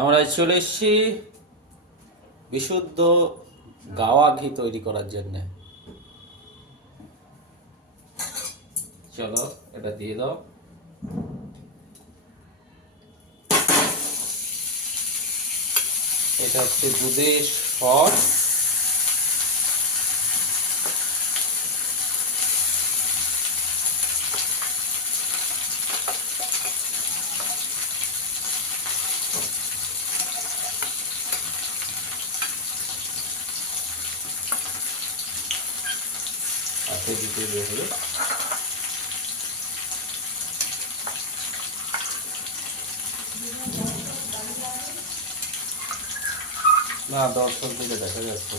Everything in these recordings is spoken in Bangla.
আমরা চলে এসেছি বিশুদ্ধ গাওয়া ঘি তৈরি করার জন্য। চলো এটা দিয়ে দাও। এটা হচ্ছে দুধের সর, হাতে দিতে হবে। না, দর্শক দিকে দেখা যাচ্ছে।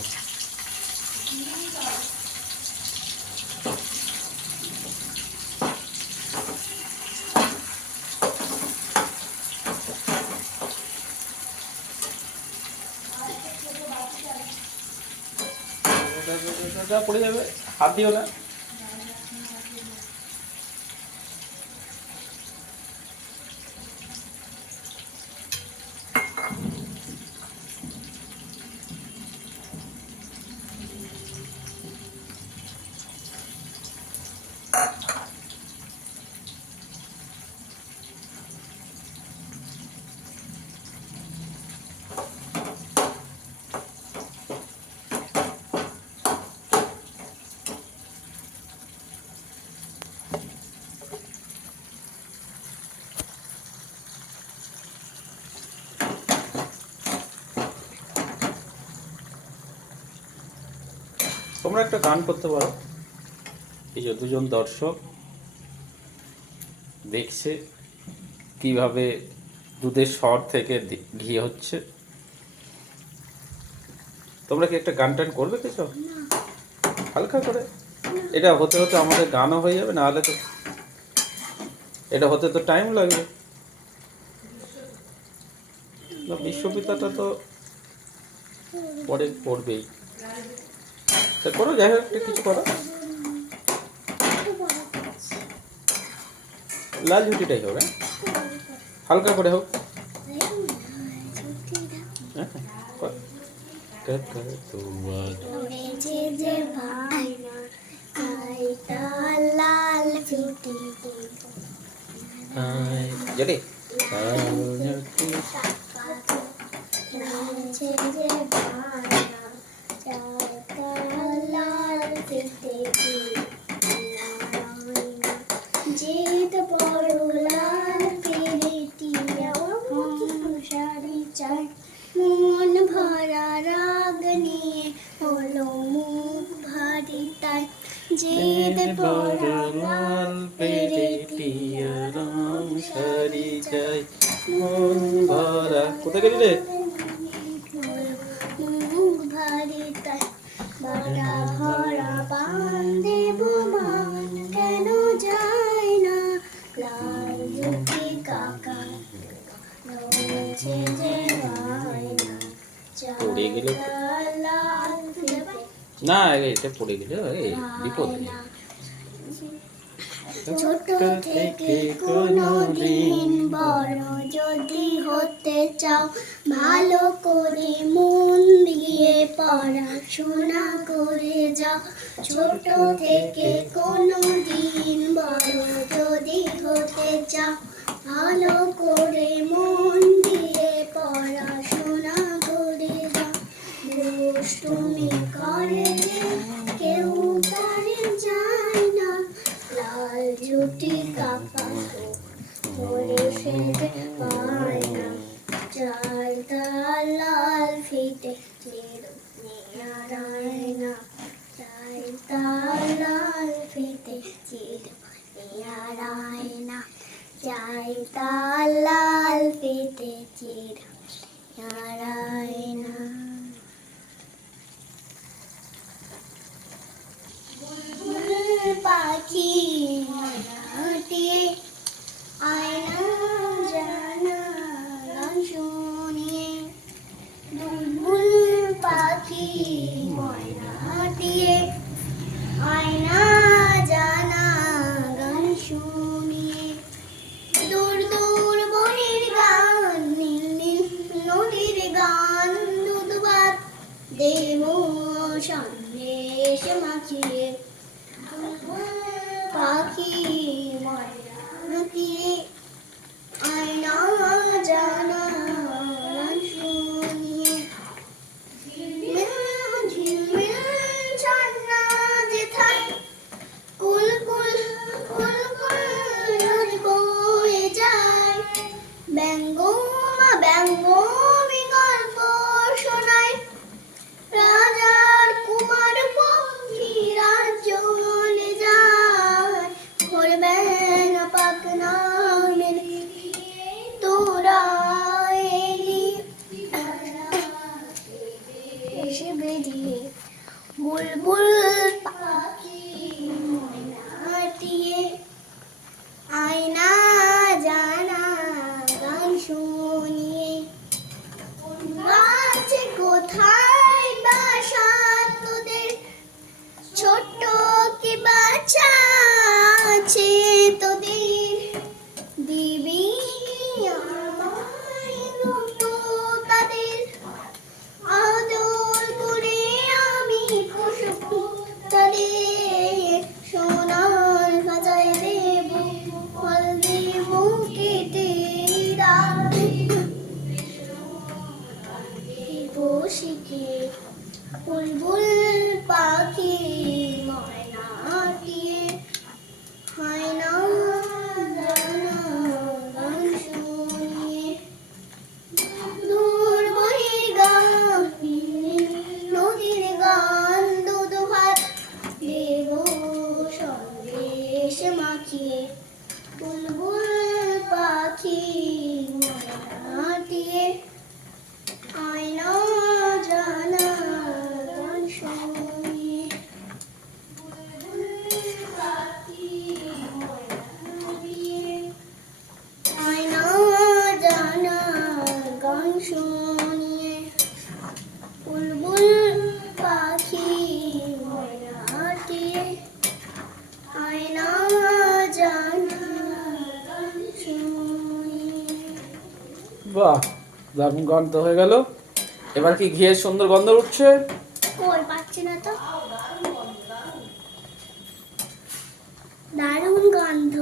পড়ে যাবে, হাত দিও না। তোমরা একটা গান করতে পারো। এই যে দুজন দর্শক দেখছে কিভাবে দুধের সর থেকে ঘি হচ্ছে। তোমরা কি একটা গান টান করবে কিছু হালকা করে? এটা হতে হতে আমাদের গানও হয়ে যাবে, নাহলে তো এটা হতে তো টাইম লাগবে। বিশ্ববিদ্যালয়টা তো পরে পড়বেই। করো, যাই হোক একটা কিছু করো। লাল ঝুটিটাই হবে, হালকা করে হোক। যদি মন ভরা রাগ নিয়ে হলো মুখ ভারী তাই জিদ পরা লাল পেরেটিয়া রং সারি যায় মন ভরা। কোথায় গেলি রে? মুখ ভারী তাই বাটা ভরা পান দেব মান কেন যায় না লাল ঝুঁকি কাকা রয়েছে যে পড়ে গেলে না, এটা পড়ে গেলে বিপদ। ছোট থেকে কোনো দিন বড় যদি হতে চাও ভালো করে মন দিয়ে পড়াশোনা করে যাও। ছোট থেকে কোনো দিন বড় যদি হতে চাও ভালো করে মন দিয়ে পড়াশোনা করে যাও। দুষ্টুমি করে কেউ করে যায় না লাল ঝুটি কাপা তো মরে সেজে পায় না চাই তার লাল ফিতে চিরনিয়ারায় না চাই তার লাল ফিতে চিরনিয়ারায় না চাই তার লাল ফিতে চিরনিয়ারায় না। পাখি হাটিয়ে আয়না জানা গান শুনিয়ে বুলবুল পাখি ময়না হাটিয়ে আয়না জানা গান শুনিয়ে দূর দূর বনের গান নীল নীল দেবো সন্দেশ মাখিয়ে পাখি ময়না তীরে আয়না জানা গান শুনিয়ে ঝিলমিল ঝর্ণা যেথায় কুল কুল কুল কুল বয়ে যায় ব্যঙ্গমা ব্যঙ্গমী গল্প শোনায় রাজার কুমার পক্ষী রাজ্য চলে যায় করবে না পাখনা মেলে তোরা এলি এসে বেরিয়ে বুলবুল পাখি ময়নাটিয়ে আয়না জানা গান শুনিয়ে আছে কোথায় বাসা তোদের ছোট্ট কি বাচ্চা আছে তোদের দিবি আমায় দুটো তাদের আদর করে আমি পুষব তাদের সোনার খাঁচায় দেব ফল দেব কেটে বসিকে বুলবুল পাখি ময়নাটিয়ে হয় না জানা গান শুনিয়ে দূর বহি গান নদীর গান দুধ ভাত দেব সন্দেশ মাখিয়ে বুলবুল পাখি ময়নাটিয়ে আয়না জানা গান শুনিয়ে বুলবুল পাখি ময়নাটিয়ে আয়না জানা গান শুনিয়ে বুলবুল পাখি ময়নাটিয়ে আয়না জানা গান শুনিয়ে। বাহ, দারুণ গান তো হয়ে গেল। এবার কি ঘিয়ের সুন্দর গন্ধ উঠছে? কই পাচ্ছি না তো। দারুণ গন্ধ।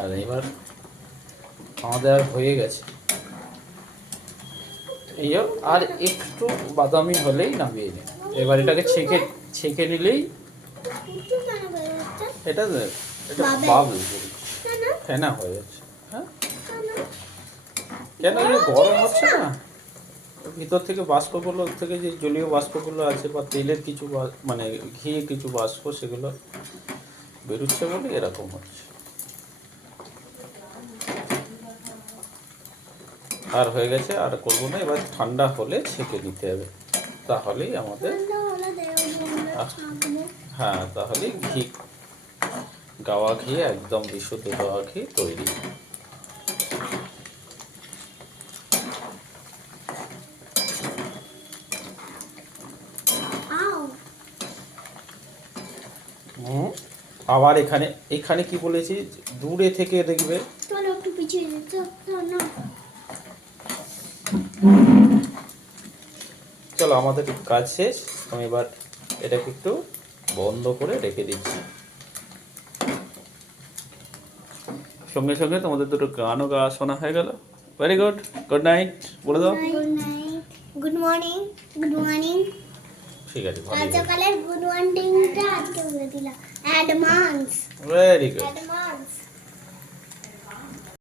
আর এবার আমাদের আর হয়ে গেছে। এই যো, আর একটু বাদামি হলেই নামিয়ে নিই। এবার এটাকে ছেঁকে নিলেই একটু কেন বেরোচ্ছে? এটা এটা বাবে। বাবল কেন? ফেনা হয়ে যাচ্ছে। হ্যাঁ, কেন? কেন এই গরম হচ্ছে না, ভিতর থেকে বাষ্পগুলো থেকে যে জলীয় বাষ্পগুলো আছে বা তেলের কিছু মানে ঘি কিছু বাষ্প সেগুলো বেরোচ্ছে বলে এরকম হচ্ছে। আর হয়ে গেছে, আর করবো না। এবার ঠান্ডা হলে ছেঁকে নিতে হবে, তাহলেই আমাদের ঠান্ডা হলে দেবো আমরা ছাঁকবো। হ্যাঁ, তাহলেই ঘি, গাওয়া ঘি, একদম বিশুদ্ধ গাওয়া ঘি তৈরি। আও আবার এখানে কি বলেছি, দূরে থেকে দেখবে। চলো একটু পিছিয়ে যেতে না। চলো, আমাদের কাজ শেষ। আমি এবার এটাকে একটু বন্ধ করে রেখে দিচ্ছি। সঙ্গে সঙ্গে তোমাদের দুটো গানও গাওয়া শোনা হয়ে গেল। ভেরি গুড, গুড নাইট বলে দাও। Good night, good morning, good morning. ঠিক আছে, আজ সকালের গুড মর্নিংটা আজকে বলে দিলাম অ্যাডভান্স। Very good.